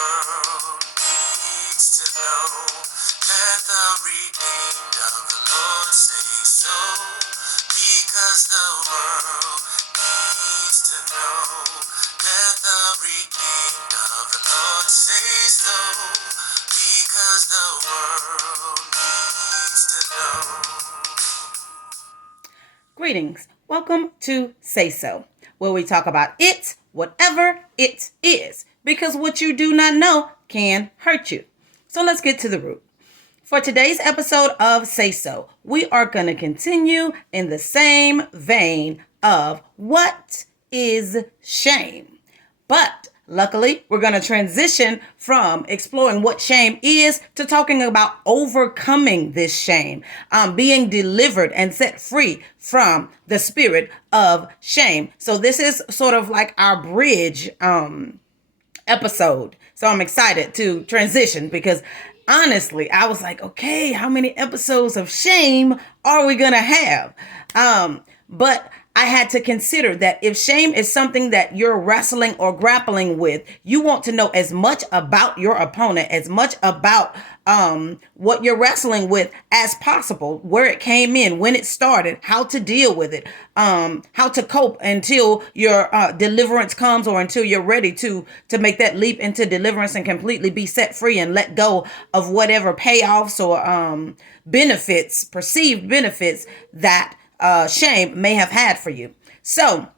world needs to know. Let the redeemed of the Lord say so, because the world needs to know. Let the redeemed of the Lord say so, because the world needs to know. Greetings. Welcome to Say So, where we talk about it, whatever it is, because what you do not know can hurt you. So let's get to the root. For today's episode of Say So, we are going to continue in the same vein of what is shame. But luckily, we're going to transition from exploring what shame is to talking about overcoming this shame, being delivered and set free from the spirit of shame. So this is sort of like our bridge episode. So I'm excited to transition because honestly, I was like, okay, how many episodes of shame are we going to have? But I had to consider that if shame is something that you're wrestling or grappling with, you want to know as much about your opponent, as much about what you're wrestling with as possible, where it came in, when it started, how to deal with it, how to cope until your deliverance comes or until you're ready to make that leap into deliverance and completely be set free and let go of whatever payoffs or benefits, perceived benefits that shame may have had for you. So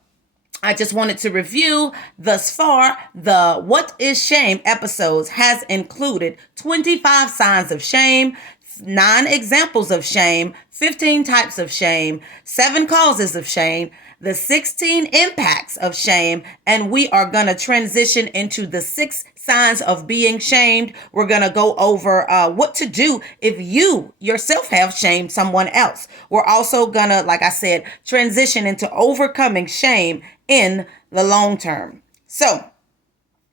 I just wanted to review thus far. The What is Shame episodes has included 25 signs of shame, 9 examples of shame, 15 types of shame, 7 causes of shame, the 16 impacts of shame, and we are going to transition into the 6 signs of being shamed. We're going to go over what to do if you yourself have shamed someone else. We're also going to, like I said, transition into overcoming shame in the long term. So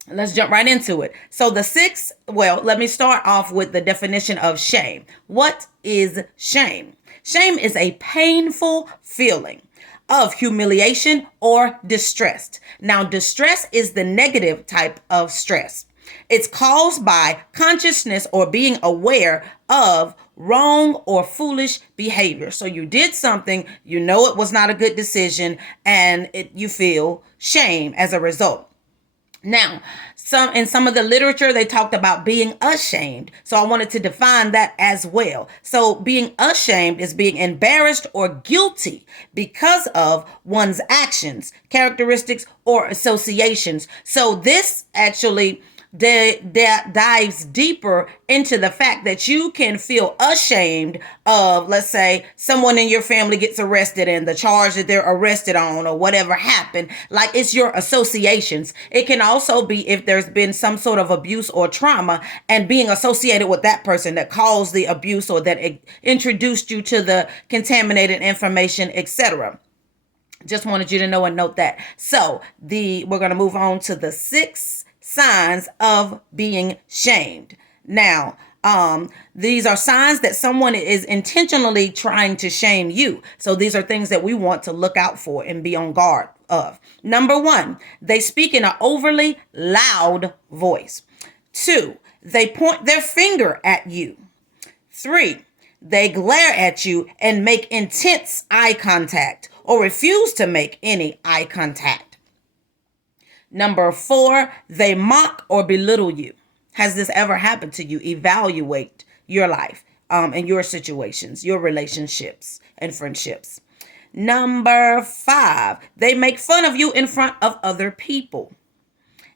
let's jump right into it. So let me start off with the definition of shame. What is shame? Shame is a painful feeling of humiliation or distress. Now, distress is the negative type of stress. It's caused by consciousness or being aware of wrong or foolish behavior. So you did something, you know it was not a good decision, and you feel shame as a result. Now, in some of the literature, they talked about being ashamed. So I wanted to define that as well. So being ashamed is being embarrassed or guilty because of one's actions, characteristics, or associations. So this actually dives deeper into the fact that you can feel ashamed of, let's say, someone in your family gets arrested and the charge that they're arrested on or whatever happened, like it's your associations. It can also be if there's been some sort of abuse or trauma and being associated with that person that caused the abuse or that introduced you to the contaminated information, etc. Just wanted you to know and note that. So we're going to move on to the 6 signs of being shamed. Now, these are signs that someone is intentionally trying to shame you. So these are things that we want to look out for and be on guard of. Number 1, they speak in an overly loud voice. 2, they point their finger at you. 3, they glare at you and make intense eye contact or refuse to make any eye contact. Number 4, they mock or belittle you. Has this ever happened to you? Evaluate your life and your situations, your relationships and friendships. Number 5, they make fun of you in front of other people.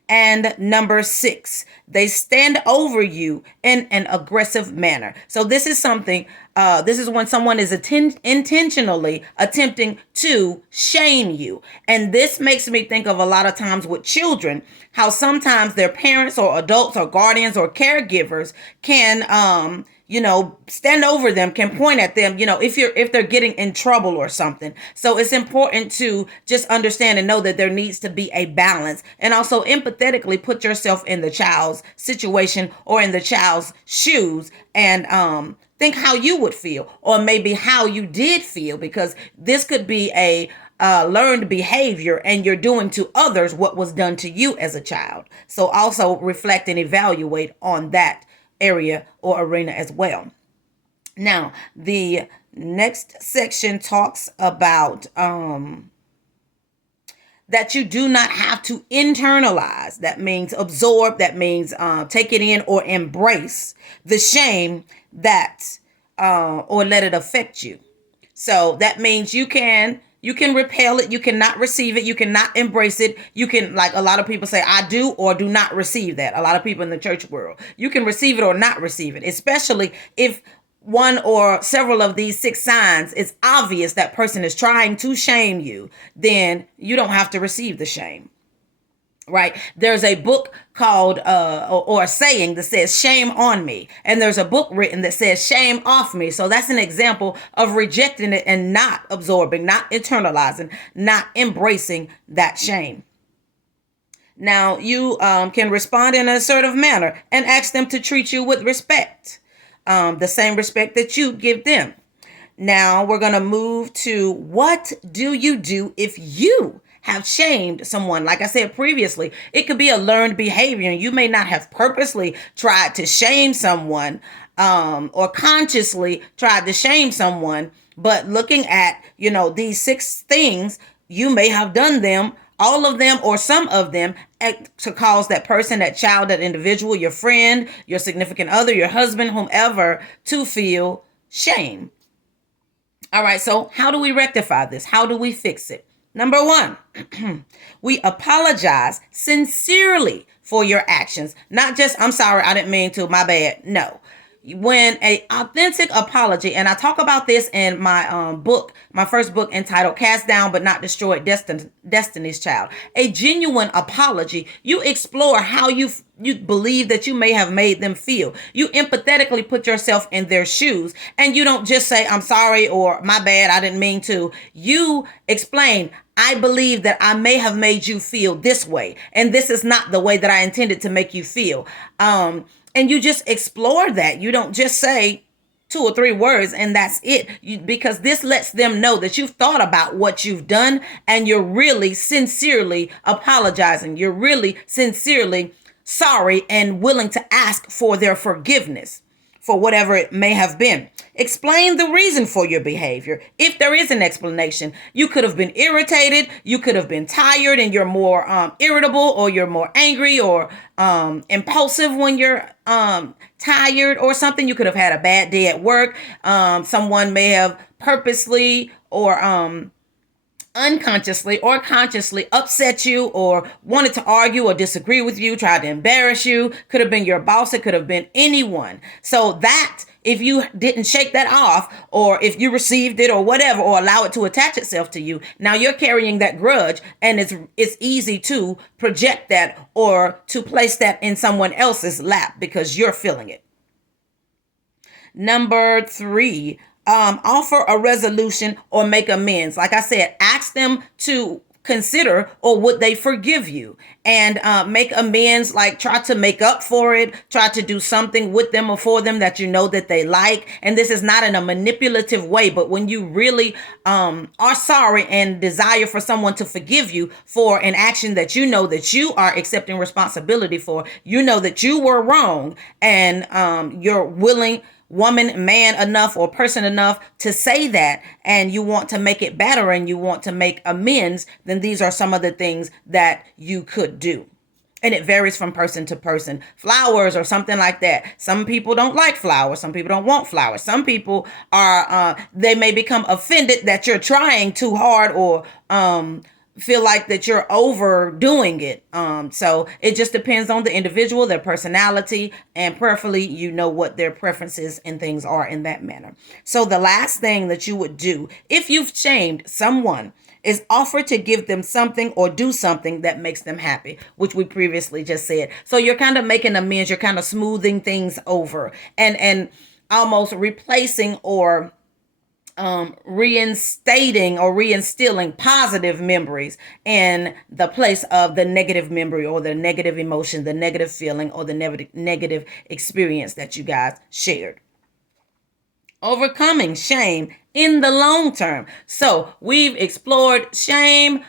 And number 6, they stand over you in an aggressive manner. So this is something, this is when someone is intentionally attempting to shame you. And this makes me think of a lot of times with children, how sometimes their parents or adults or guardians or caregivers can, stand over them, can point at them, if they're getting in trouble or something. So it's important to just understand and know that there needs to be a balance, and also empathetically put yourself in the child's situation or in the child's shoes and think how you would feel, or maybe how you did feel, because this could be a learned behavior and you're doing to others what was done to you as a child. So also reflect and evaluate on that area or arena as well. Now, the next section talks about that you do not have to internalize. That means absorb. That means take it in or embrace the shame that or let it affect you. So that means you can repel it, you cannot receive it, you cannot embrace it. You can, like a lot of people say, I do or do not receive that. A lot of people in the church world, you can receive it or not receive it, especially if one or several of these 6 signs, it's obvious that person is trying to shame you, then you don't have to receive the shame. Right? There's a book called or a saying that says shame on me, and there's a book written that says shame off me. So that's an example of rejecting it and not absorbing, not internalizing, not embracing that shame. Now you can respond in an assertive manner and ask them to treat you with respect, the same respect that you give them. Now we're going to move to, what do you do if you have shamed someone? Like I said previously, it could be a learned behavior, and you may not have purposely tried to shame someone or consciously tried to shame someone, but looking at, these 6 things, you may have done them, all of them or some of them, to cause that person, that child, that individual, your friend, your significant other, your husband, whomever, to feel shame. All right, so how do we rectify this? How do we fix it? Number 1, we apologize sincerely for your actions. Not just, I'm sorry, I didn't mean to, my bad. No. When a authentic apology, and I talk about this in my book, my first book entitled Cast Down But Not Destroyed, Destiny's Child. A genuine apology, you explore how you believe that you may have made them feel. You empathetically put yourself in their shoes, and you don't just say, I'm sorry, or my bad, I didn't mean to. You explain, I believe that I may have made you feel this way, and this is not the way that I intended to make you feel. And you just explore that. You don't just say 2 or 3 words and that's it. Because this lets them know that you've thought about what you've done and you're really sincerely apologizing. You're really sincerely sorry and willing to ask for their forgiveness for whatever it may have been. Explain the reason for your behavior. If there is an explanation, you could have been irritated, you could have been tired and you're more irritable, or you're more angry or impulsive when you're tired or something. You could have had a bad day at work. Someone may have purposely or unconsciously or consciously upset you or wanted to argue or disagree with you, tried to embarrass you. Could have been your boss. It could have been anyone. So that, if you didn't shake that off, or if you received it or whatever, or allow it to attach itself to you, now you're carrying that grudge, and it's easy to project that or to place that in someone else's lap because you're feeling it. Number 3, offer a resolution or make amends. Like I said, ask them to consider, or would they forgive you, and make amends, like try to make up for it, try to do something with them or for them that you know that they like. And this is not in a manipulative way, but when you really are sorry and desire for someone to forgive you for an action that you know that you are accepting responsibility for, you know that you were wrong, and you're willing, woman, man enough, or person enough to say that, and you want to make it better and you want to make amends, then these are some of the things that you could do. And it varies from person to person. Flowers or something like that. Some people don't like flowers. Some people don't want flowers. Some people are, they may become offended that you're trying too hard, or feel like that you're overdoing it. So it just depends on the individual, their personality, and prayerfully, you know what their preferences and things are in that manner. So the last thing that you would do if you've shamed someone is offer to give them something or do something that makes them happy, which we previously just said. So you're kind of making amends, you're kind of smoothing things over, and almost replacing or reinstating or reinstilling positive memories in the place of the negative memory or the negative emotion, the negative feeling, or the negative experience that you guys shared. overcoming shame in the long term. So we've explored shame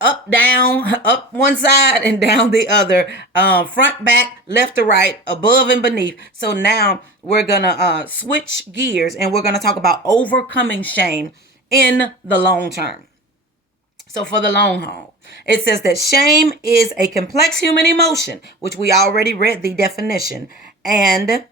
up, down, up one side and down the other, front, back, left to right, above and beneath. So now we're going to switch gears and we're going to talk about overcoming shame in the long term. So for the long haul, it says that shame is a complex human emotion, which we already read the definition. And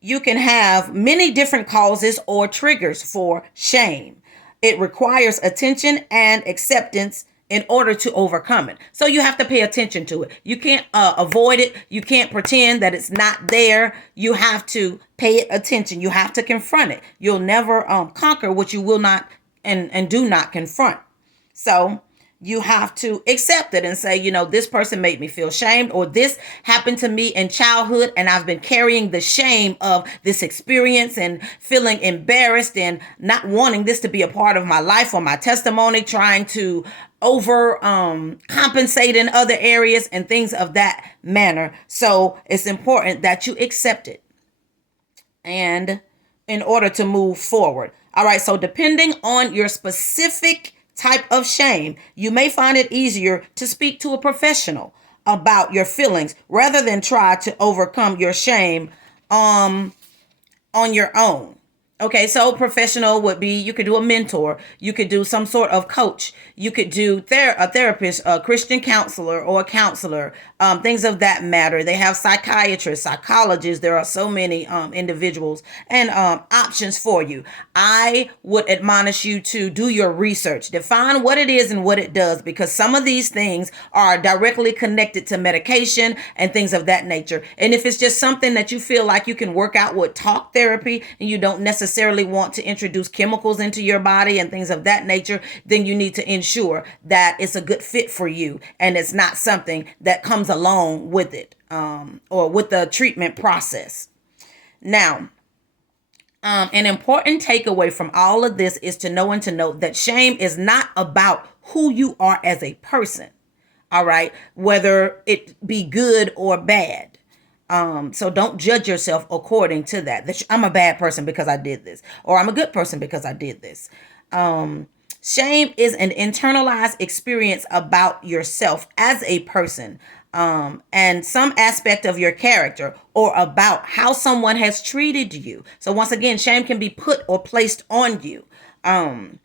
you can have many different causes or triggers for shame. It requires attention and acceptance in order to overcome it. So you have to pay attention to it. You can't avoid it. You can't pretend that it's not there. You have to pay attention. You have to confront it. You'll never conquer what you will not and do not confront. So you have to accept it and say, this person made me feel shamed, or this happened to me in childhood and I've been carrying the shame of this experience and feeling embarrassed and not wanting this to be a part of my life or my testimony, trying to over compensate in other areas and things of that manner. So it's important that you accept it and in order to move forward. All right. So depending on your specific type of shame, you may find it easier to speak to a professional about your feelings rather than try to overcome your shame on your own. Okay, so professional would be, you could do a mentor, you could do some sort of coach, you could do a therapist, a Christian counselor or a counselor, things of that matter. They have psychiatrists, psychologists. There are so many individuals and options for you. I would admonish you to do your research, define what it is and what it does, because some of these things are directly connected to medication and things of that nature. And if it's just something that you feel like you can work out with talk therapy and you don't necessarily want to introduce chemicals into your body and things of that nature, then you need to ensure that it's a good fit for you and it's not something that comes along with it or with the treatment process. Now, an important takeaway from all of this is to know and to note that shame is not about who you are as a person. All right, whether it be good or bad. So don't judge yourself according to that. I'm a bad person because I did this, or I'm a good person because I did this. Shame is an internalized experience about yourself as a person, and some aspect of your character or about how someone has treated you. So once again, shame can be put or placed on you. And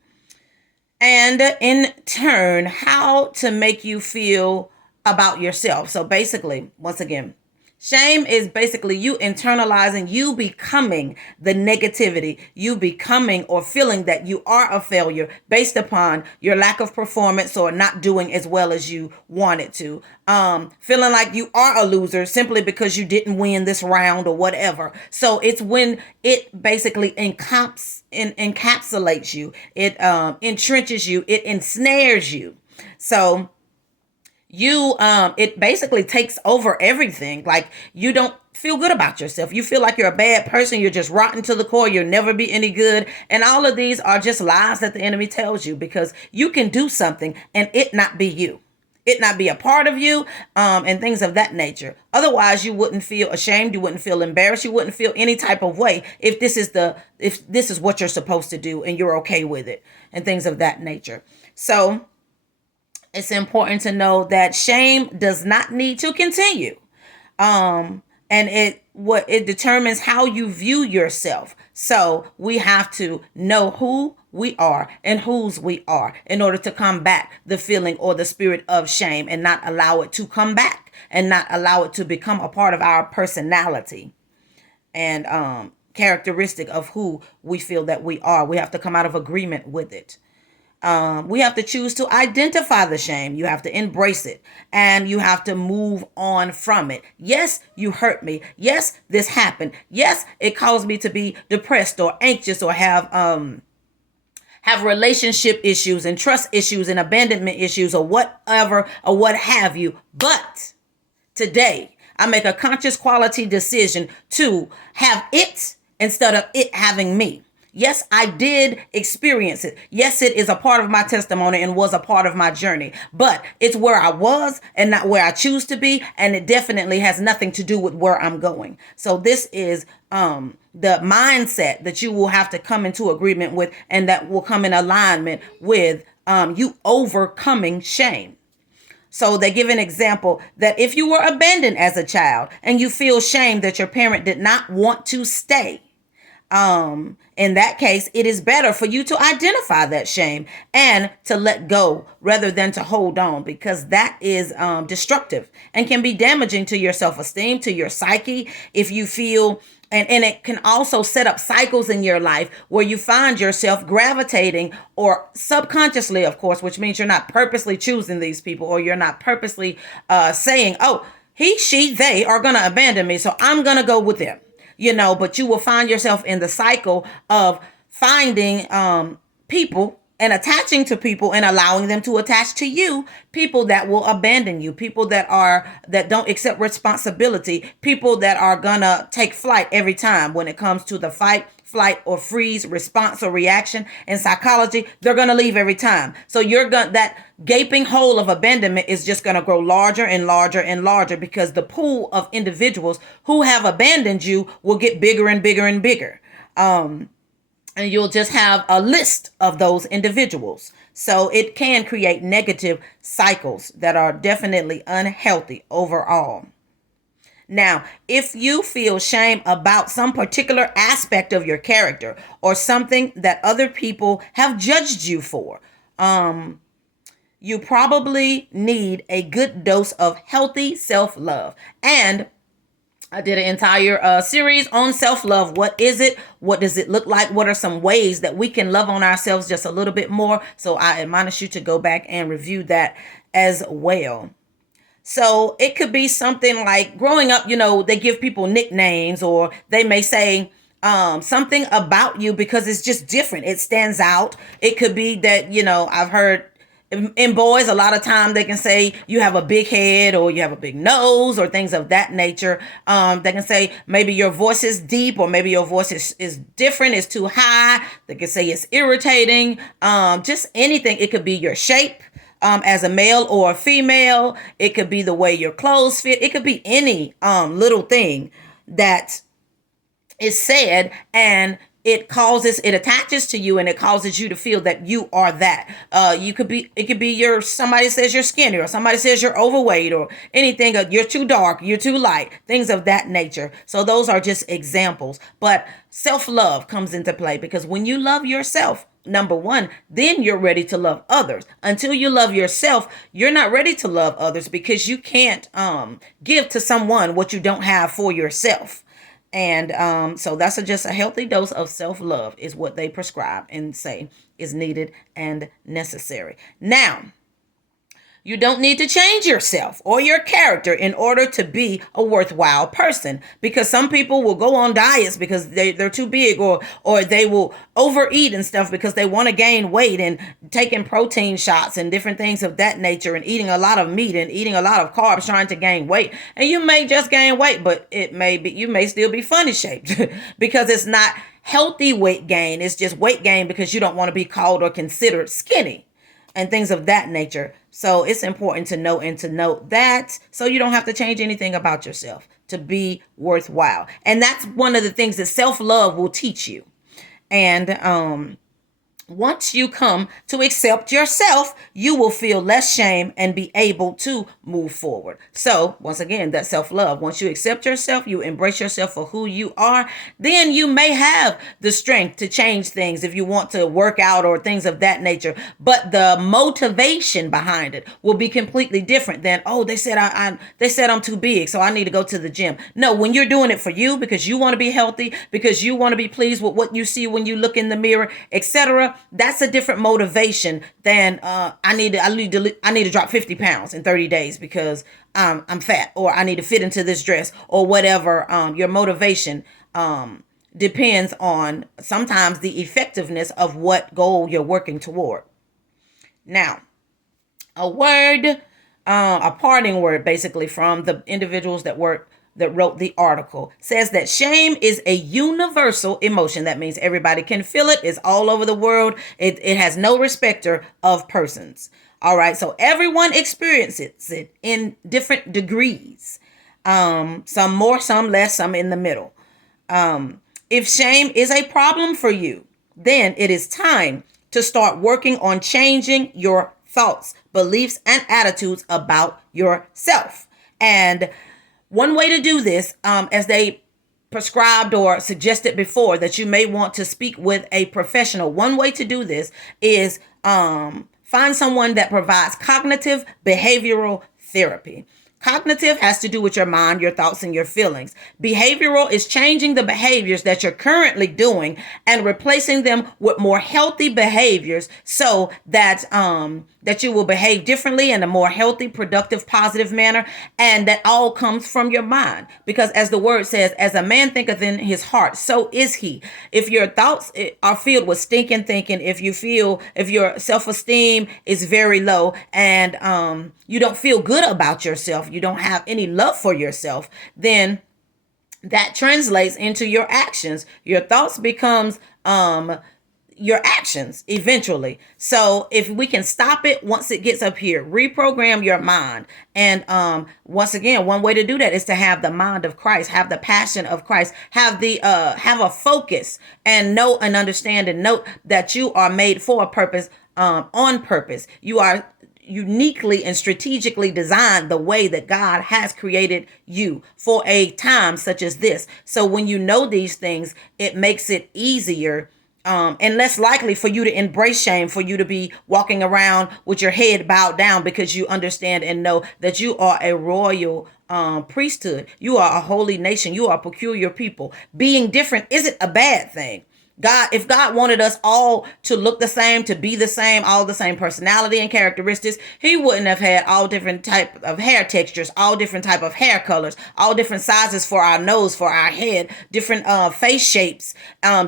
in turn, how to make you feel about yourself. So basically, once again, shame is basically you internalizing, you becoming the negativity, you becoming or feeling that you are a failure based upon your lack of performance or not doing as well as you wanted to. Feeling like you are a loser simply because you didn't win this round or whatever. So it's when it basically encapsulates you, it entrenches you, it ensnares you. So it basically takes over everything. Like, you don't feel good about yourself. You feel like you're a bad person. You're just rotten to the core. You'll never be any good. And all of these are just lies that the enemy tells you, because you can do something and it not be you. It not be a part of you, and things of that nature. Otherwise, you wouldn't feel ashamed. You wouldn't feel embarrassed. You wouldn't feel any type of way if this is what you're supposed to do and you're okay with it and things of that nature. So it's important to know that shame does not need to continue. And it determines how you view yourself. So we have to know who we are and whose we are in order to combat the feeling or the spirit of shame and not allow it to come back and not allow it to become a part of our personality and characteristic of who we feel that we are. We have to come out of agreement with it. We have to choose to identify the shame. You have to embrace it and you have to move on from it. Yes, you hurt me. Yes, this happened. Yes, it caused me to be depressed or anxious or have relationship issues and trust issues and abandonment issues or whatever or what have you. But today, I make a conscious quality decision to have it instead of it having me. Yes, I did experience it. Yes, it is a part of my testimony and was a part of my journey, but it's where I was and not where I choose to be. And it definitely has nothing to do with where I'm going. So this is the mindset that you will have to come into agreement with, and that will come in alignment with you overcoming shame. So they give an example that if you were abandoned as a child and you feel shame that your parent did not want to stay, in that case, it is better for you to identify that shame and to let go rather than to hold on, because that is destructive and can be damaging to your self-esteem, to your psyche. If you feel, and it can also set up cycles in your life where you find yourself gravitating, or subconsciously, of course, which means you're not purposely choosing these people, or you're not purposely saying, oh, he, she, they are going to abandon me, so I'm going to go with them. But you will find yourself in the cycle of finding people and attaching to people and allowing them to attach to you, people that will abandon you, people that don't accept responsibility, people that are gonna take flight every time when it comes to the fight, flight, or freeze response or reaction. In psychology, they're gonna leave every time. So that gaping hole of abandonment is just gonna grow larger and larger and larger, because the pool of individuals who have abandoned you will get bigger and bigger and bigger. And you'll just have a list of those individuals. So it can create negative cycles that are definitely unhealthy overall. Now, if you feel shame about some particular aspect of your character or something that other people have judged you for, you probably need a good dose of healthy self-love. And I did an entire series on self-love. What is it? What does it look like? What are some ways that we can love on ourselves just a little bit more? So I admonish you to go back and review that as well. So it could be something like growing up, they give people nicknames, or they may say something about you because it's just different. It stands out. It could be that, I've heard in boys, a lot of time they can say you have a big head, or you have a big nose, or things of that nature. They can say maybe your voice is deep, or maybe your voice is different, it's too high. They can say it's irritating. Just anything. It could be your shape. As a male or a female, it could be the way your clothes fit. It could be any little thing that is said, and it attaches to you, and it causes you to feel that you are that. It could be somebody says you're skinny, or somebody says you're overweight, or anything. You're too dark, you're too light, things of that nature. So those are just examples. But self-love comes into play, because when you love yourself, number one, then you're ready to love others. Until you love yourself, you're not ready to love others, because you can't give to someone what you don't have for yourself. And so that's just a healthy dose of self-love is what they prescribe and say is needed and necessary. Now, you don't need to change yourself or your character in order to be a worthwhile person, because some people will go on diets because they're too big, or they will overeat and stuff because they want to gain weight, and taking protein shots and different things of that nature, and eating a lot of meat and eating a lot of carbs trying to gain weight. And you may just gain weight, but you may still be funny shaped because it's not healthy weight gain. It's just weight gain because you don't want to be called or considered skinny and things of that nature. So it's important to know and to note that, so you don't have to change anything about yourself to be worthwhile. And that's one of the things that self-love will teach you. And once you come to accept yourself, you will feel less shame and be able to move forward. So once again, that self-love, once you accept yourself, you embrace yourself for who you are, then you may have the strength to change things if you want to work out or things of that nature. But the motivation behind it will be completely different than, oh, they said I'm too big, so I need to go to the gym. No, when you're doing it for you, because you want to be healthy, because you want to be pleased with what you see when you look in the mirror, etc., that's a different motivation than I need to drop 50 pounds in 30 days because I'm fat, or I need to fit into this dress, or whatever. Your motivation depends on sometimes the effectiveness of what goal you're working toward. Now, a parting word basically from the individuals that work that wrote the article, says that shame is a universal emotion. That means everybody can feel it. It's all over the world. It has no respecter of persons. All right. So everyone experiences it in different degrees. Some more, some less, some in the middle. If shame is a problem for you, then it is time to start working on changing your thoughts, beliefs, and attitudes about yourself. And one way to do this, as they prescribed or suggested before, that you may want to speak with a professional. One way to do this is find someone that provides cognitive behavioral therapy. Cognitive has to do with your mind, your thoughts, and your feelings. Behavioral is changing the behaviors that you're currently doing and replacing them with more healthy behaviors so that that you will behave differently in a more healthy, productive, positive manner. And that all comes from your mind. Because as the word says, as a man thinketh in his heart, so is he. If your thoughts are filled with stinking thinking, if your self-esteem is very low, and you don't feel good about yourself, you don't have any love for yourself, then that translates into your actions. Your thoughts becomes your actions eventually. So if we can stop it once it gets up here, reprogram your mind. And once again, one way to do that is to have the mind of Christ, have the passion of Christ, have a focus, and know and understand and note that you are made for a purpose, on purpose. You are uniquely and strategically designed the way that God has created you for a time such as this. So when you know these things, it makes it easier and less likely for you to embrace shame, for you to be walking around with your head bowed down, because you understand and know that you are a royal priesthood. You are a holy nation. You are a peculiar people. Being different isn't a bad thing. If God wanted us all to look the same, to be the same, all the same personality and characteristics, he wouldn't have had all different type of hair textures, all different type of hair colors, all different sizes for our nose, for our head, different face shapes,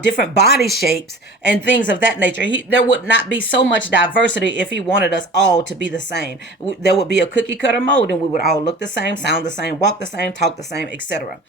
different body shapes, and things of that nature. There would not be so much diversity if he wanted us all to be the same. There would be a cookie cutter mold, and we would all look the same, sound the same, walk the same, talk the same, etc.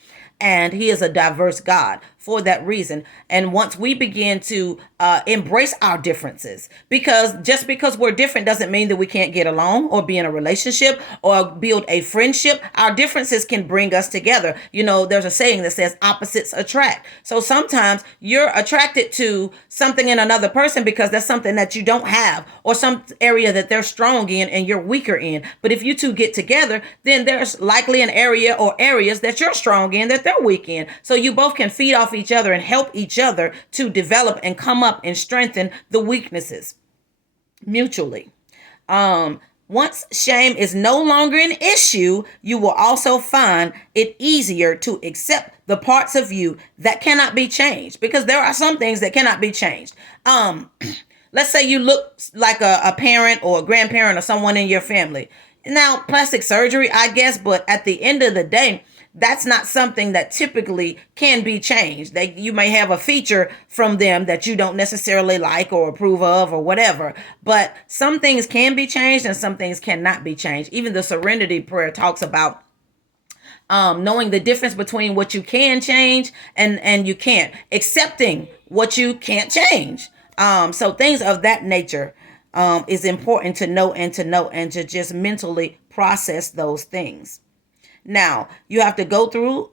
And he is a diverse God for that reason. And once we begin to embrace our differences, because just because we're different doesn't mean that we can't get along or be in a relationship or build a friendship. Our differences can bring us together. You know, there's a saying that says opposites attract. So sometimes you're attracted to something in another person because that's something that you don't have, or some area that they're strong in and you're weaker in. But if you two get together, then there's likely an area or areas that you're strong in that they're weak in. So you both can feed off each other and help each other to develop and come up and strengthen the weaknesses mutually. Once shame is no longer an issue, you will also find it easier to accept the parts of you that cannot be changed, because there are some things that cannot be changed. Let's say you look like a parent or a grandparent or someone in your family. Now, plastic surgery, I guess, but at the end of the day, that's not something that typically can be changed. You may have a feature from them that you don't necessarily like or approve of or whatever, but some things can be changed and some things cannot be changed. Even the serenity prayer talks about knowing the difference between what you can change and you can't, accepting what you can't change. So things of that nature is important to know and to just mentally process those things. Now, you have to go through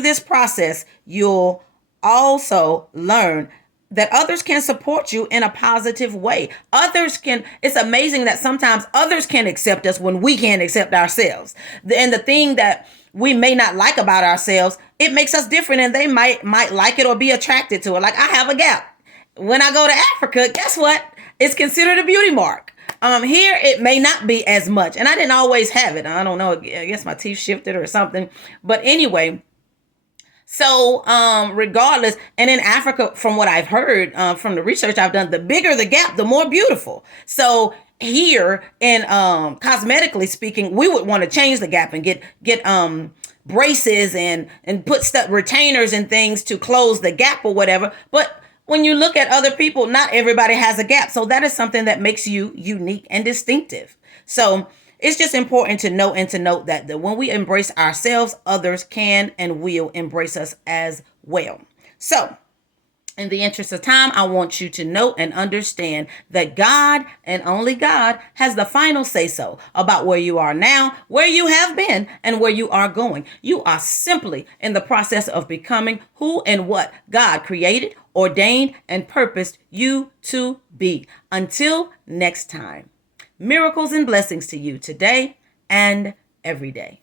this process. You'll also learn that others can support you in a positive way. It's amazing that sometimes others can accept us when we can't accept ourselves. And the thing that we may not like about ourselves, it makes us different, and they might like it or be attracted to it. Like, I have a gap. When I go to Africa, guess what? It's considered a beauty mark. Here it may not be as much, and I didn't always have it. I don't know. I guess my teeth shifted or something. But anyway, so regardless, and in Africa, from what I've heard from the research I've done, the bigger the gap, the more beautiful. So here, in cosmetically speaking, we would want to change the gap and get braces and put retainers and things to close the gap or whatever. But when you look at other people, not everybody has a gap. So that is something that makes you unique and distinctive. So it's just important to know and to note that when we embrace ourselves, others can and will embrace us as well. So, in the interest of time, I want you to know and understand that God and only God has the final say so about where you are now, where you have been, and where you are going. You are simply in the process of becoming who and what God created, ordained, and purposed you to be. Until next time, miracles and blessings to you today and every day.